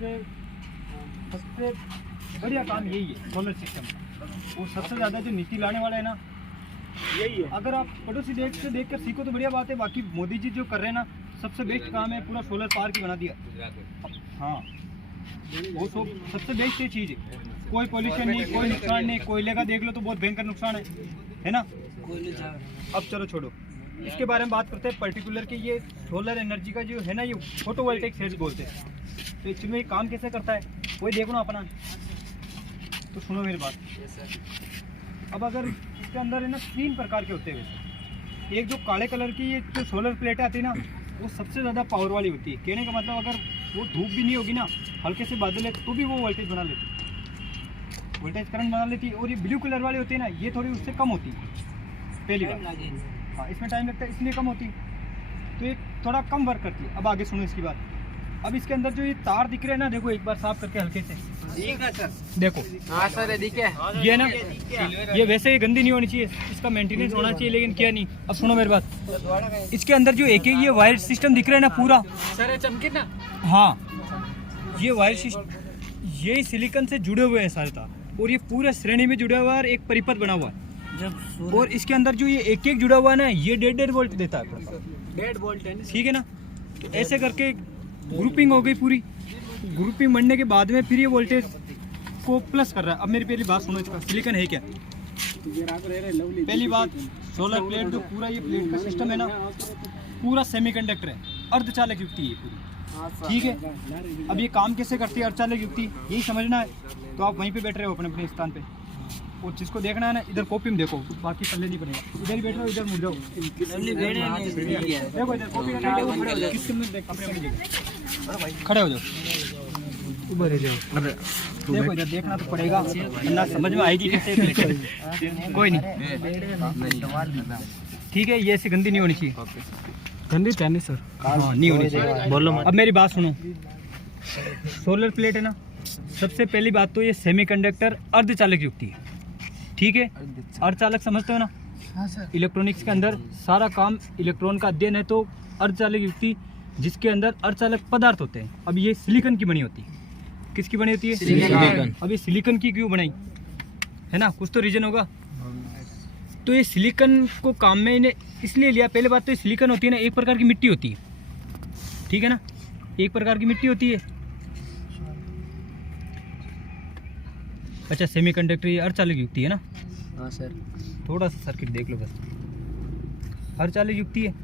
सबसे बढ़िया काम यही है सोलर सिस्टम का। और सबसे ज़्यादा जो नीति लाने वाला है ना यही है। अगर आप पड़ोसी देश से देख कर सीखो तो बढ़िया बात है। बाकी मोदी जी जो कर रहे हैं ना सबसे बेस्ट काम है, पूरा सोलर पार्क ही बना दिया। हाँ वो सबसे बेस्ट ये चीज़ है। कोई पॉल्यूशन नहीं, कोई नुकसान नहीं। कोयले का देख लो तो बहुत भयंकर नुकसान है ना। अब चलो छोड़ो, इसके बारे में बात करते हैं पर्टिकुलर कि ये सोलर एनर्जी का जो है ना ये फोटोवोल्टिक सेल्स बोलते हैं। तो एक्चुअली ये काम कैसे करता है वही देखो ना अपना। तो सुनो मेरी बात। अब अगर इसके अंदर है ना 3 प्रकार के होते हैं वैसे। एक जो काले कलर की ये जो सोलर प्लेट आती है ना वो सबसे ज़्यादा पावर वाली होती है। कहने का मतलब अगर वो धूप भी नहीं होगी ना, हल्के से बादल है तो भी वो वोल्टेज बना लेती है, वोल्टेज करंट बना लेती है। और ये ब्लू कलर वाली होती है ना ये थोड़ी उससे कम होती है। पहली बात हाँ इसमें टाइम लगता है इसलिए कम होती है, तो ये थोड़ा कम वर्क करती है। अब आगे सुनो इसकी बात। अब इसके अंदर जो ये तार दिख रहे हैं ना, देखो एक बार साफ करके हल्के से देखो। हाँ सर दिखे ये ना, ये वैसे गंदी नहीं होनी चाहिए, इसका मेंटेनेंस होना चाहिए, लेकिन किया नहीं। अब सुनो मेरी बात। इसके अंदर जो एक ये वायर सिस्टम दिख रहा है ना पूरा सर चमके ना। हाँ ये वायर सिस्टम ये सिलिकॉन से जुड़े हुए हैं सारे तार, और ये पूरा श्रेणी में जुड़ा हुआ है और एक परिपथ बना हुआ है। और इसके अंदर जो ये एक जुड़ा हुआ है ना ये 1.5 वोल्ट देता है, 1.5 वोल्ट है, ठीक है ना। तो ऐसे करके ग्रुपिंग हो गई पूरी। ग्रुपिंग बनने के बाद में फिर ये वोल्टेज को प्लस कर रहा है। अब मेरी पहली बात सुनो, इसका सिलिकॉन है क्या। पहली बात सोलर प्लेट जो पूरा ये प्लेट का सिस्टम है ना पूरा सेमीकंडक्टर है, अर्धचालक युक्ति है पूरी, ठीक है। अब ये काम कैसे करती है अर्धचालक युक्ति यही समझना है तो आप वहीं पे बैठ रहे हो अपने अपने स्थान पे। और जिसको देखना है ना इधर कॉपी में देखो, बाकी पल्ले नहीं पड़ेगा। इधर ही बैठ रहो, इधर मुड़ जाओ, देखो इधर कॉपी खड़े हो जाओ, उधर जाओ, देखो इधर देखना तो पड़ेगा वरना समझ में आएगी कैसे। कोई नहीं ठीक है, ये ऐसी गंदी नहीं होनी चाहिए। गंदी टेनिस सर हाँ नहीं होनी चाहिए, बोलो। अब मेरी बात सुनो, सोलर प्लेट है ना सबसे पहली बात तो ये सेमीकंडक्टर अर्धचालक युक्ति है, ठीक है। अर्धचालक समझते हो ना। हाँ सर। इलेक्ट्रॉनिक्स के अंदर सारा काम इलेक्ट्रॉन का अध्ययन है, तो अर्धचालक युक्ति जिसके अंदर अर्धचालक पदार्थ होते हैं। अब ये सिलिकॉन की बनी होती है। किसकी बनी होती है? सिलिकॉन। अब ये सिलिकॉन की क्यों बनाई है ना, कुछ तो रीजन होगा। तो ये सिलिकॉन को काम में इन्हें इसलिए लिया, पहले बात तो ये सिलिकॉन होती है ना एक प्रकार की मिट्टी होती है, ठीक है ना, एक प्रकार की मिट्टी होती है। अच्छा सेमीकंडक्टर ये अर्धचालक युक्ति है ना। हाँ सर। थोड़ा सा सर्किट देख लो बस, अर्धचालक युक्ति है।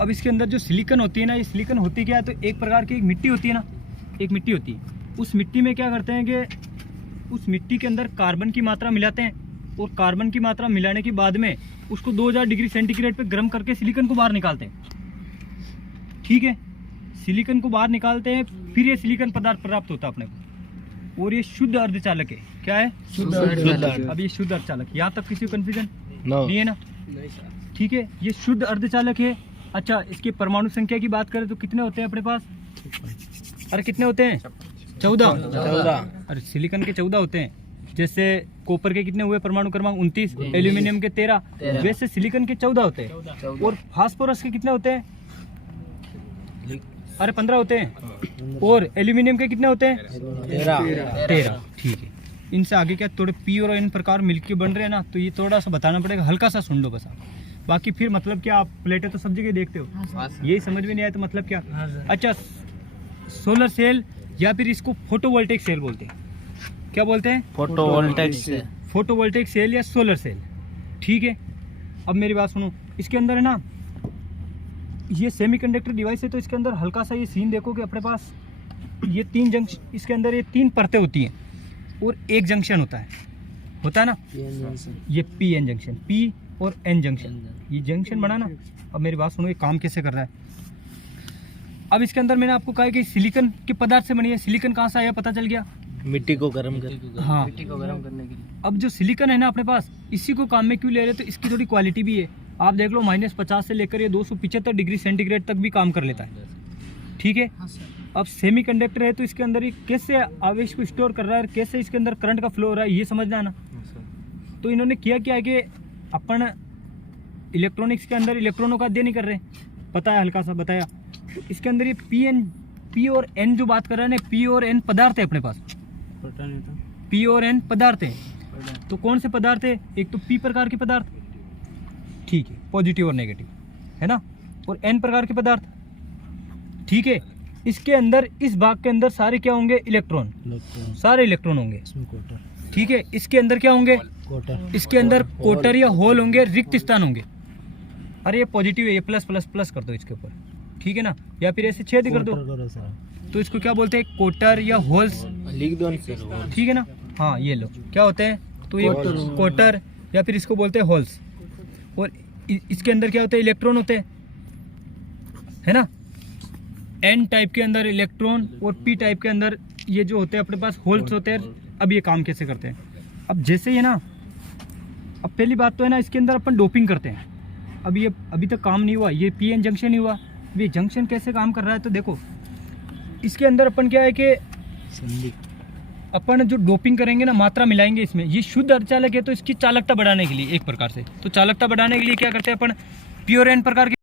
अब इसके अंदर जो सिलिकॉन होती है ना, ये सिलिकॉन होती क्या है, तो एक प्रकार की एक मिट्टी होती है ना, एक मिट्टी होती है। उस मिट्टी में क्या करते हैं कि उस मिट्टी के अंदर कार्बन की मात्रा मिलाते हैं, और कार्बन की मात्रा मिलाने के बाद में उसको 2000 डिग्री सेंटीग्रेड पे गर्म करके सिलिकॉन को बाहर निकालते हैं, ठीक है। सिलिकॉन को बाहर निकालते हैं, फिर ये सिलिकॉन पदार्थ प्राप्त होता है अपने को, और ये शुद्ध अर्धचालक है। क्या है? शुद्ध अर्धचालक। अब ये शुद्ध अर्धचालक, यहाँ तक किसी को कंफ्यूजन नहीं है ना, ठीक है। ये शुद्ध अर्धचालक है। अच्छा इसकी परमाणु संख्या की बात करें तो कितने होते हैं अपने पास? अरे कितने होते हैं? 14। अरे सिलिकॉन के 14 होते हैं। जैसे कॉपर के कितने हुए परमाणु क्रमांक? 29। एल्यूमिनियम के 13। वैसे सिलिकॉन के 14 होते हैं। और फास्फोरस के कितने होते हैं? अरे 15 होते हैं। और एल्यूमिनियम के कितने होते हैं? 13। ठीक है। इनसे आगे क्या थोड़े पी और एन प्रकार मिलके बन रहे हैं ना, तो ये थोड़ा सा बताना पड़ेगा, हल्का सा सुन लो बस आप। बाकी फिर मतलब क्या, आप प्लेटें तो सब जगह देखते हो, यही समझ में नहीं आया तो मतलब क्या। अच्छा सोलर सेल या फिर इसको फोटोवोल्टिक सेल बोलते हैं। क्या बोलते हैं? फोटोवोल्टिक सेल या सोलर सेल, ठीक है। अब मेरी बात सुनो, इसके अंदर है ना ये सेमीकंडक्टर डिवाइस है, तो इसके अंदर हल्का सा ये सीन देखो कि अपने पास ये 3 जंक्शन, इसके अंदर ये 3 परतें होती हैं और एक जंक्शन होता है ना, ये पी एन जंक्शन, पी और एन जंक्शन, ये जंक्शन बना ना। अब मेरी बात सुनो, ये काम कैसे कर रहा है। अब इसके अंदर मैंने आपको कहा कि सिलिकॉन के पदार्थ से बनी है। सिलिकॉन कहाँ से आया पता चल गया? मिट्टी को गर्म कर, हाँ मिट्टी को गर्म करने के लिए। अब जो सिलिकॉन है ना अपने पास, इसी को काम में क्यों ले रहे, तो इसकी थोड़ी क्वालिटी भी है। आप देख लो -50 से लेकर ये 275 डिग्री सेंटीग्रेड तक भी काम कर लेता है, ठीक है। अब सेमीकंडक्टर है तो इसके अंदर ये कैसे आवेश को स्टोर कर रहा है, कैसे इसके अंदर करंट का फ्लो हो रहा है, ये समझना है ना। तो इन्होंने किया क्या है कि अपन इलेक्ट्रॉनिक्स के अंदर इलेक्ट्रॉनों का अध्ययन नहीं कर रहे, पता है, हल्का सा बताया। तो इसके अंदर ये पी और एन जो बात कर रहे हैं ना, पी और एन पदार्थ है अपने पास, पता नहीं था। पी और एन पदार्थ है। तो कौन से पदार्थ है? एक तो पी प्रकार के पदार्थ, ठीक है, पॉजिटिव और नेगेटिव, है ना, और एन प्रकार के पदार्थ, ठीक है। इसके अंदर, इस भाग के अंदर सारे क्या होंगे? इलेक्ट्रॉन, सारे इलेक्ट्रॉन होंगे, इसमें कोटर, ठीक है। इसके अंदर क्या होंगे? कोटर, इसके अंदर कोटर या होल होंगे, रिक्त स्थान होंगे। अरे ये पॉजिटिव है, ये प्लस प्लस प्लस कर दो इसके ऊपर, ठीक है ना, या फिर ऐसे छेद कर दो, करो सर, तो इसको क्या बोलते हैं? कोटर या होल्स, लिख दो सर। ठीक है ना। हाँ ये लो, क्या होते हैं? तो ये कोटर या फिर इसको बोलते हैं होल्स। और इसके अंदर क्या होते हैं? इलेक्ट्रॉन होते हैं, है ना। एन टाइप के अंदर इलेक्ट्रॉन और पी टाइप के अंदर ये जो होते हैं अपने पास होल्स होते हैं। अब ये काम कैसे करते हैं? अब जैसे ये ना, अब पहली बात तो है ना, इसके अंदर अपन डोपिंग करते हैं। अब ये अभी तक काम नहीं हुआ, ये पी एन जंक्शन ही हुआ। ये जंक्शन कैसे काम कर रहा है? तो देखो इसके अंदर अपन क्या है कि अपन जो डोपिंग करेंगे ना, मात्रा मिलाएंगे इसमें, ये शुद्ध अर्धचालक है तो इसकी चालकता बढ़ाने के लिए, एक प्रकार से तो चालकता बढ़ाने के लिए क्या करते हैं अपन? पी और एन प्रकार के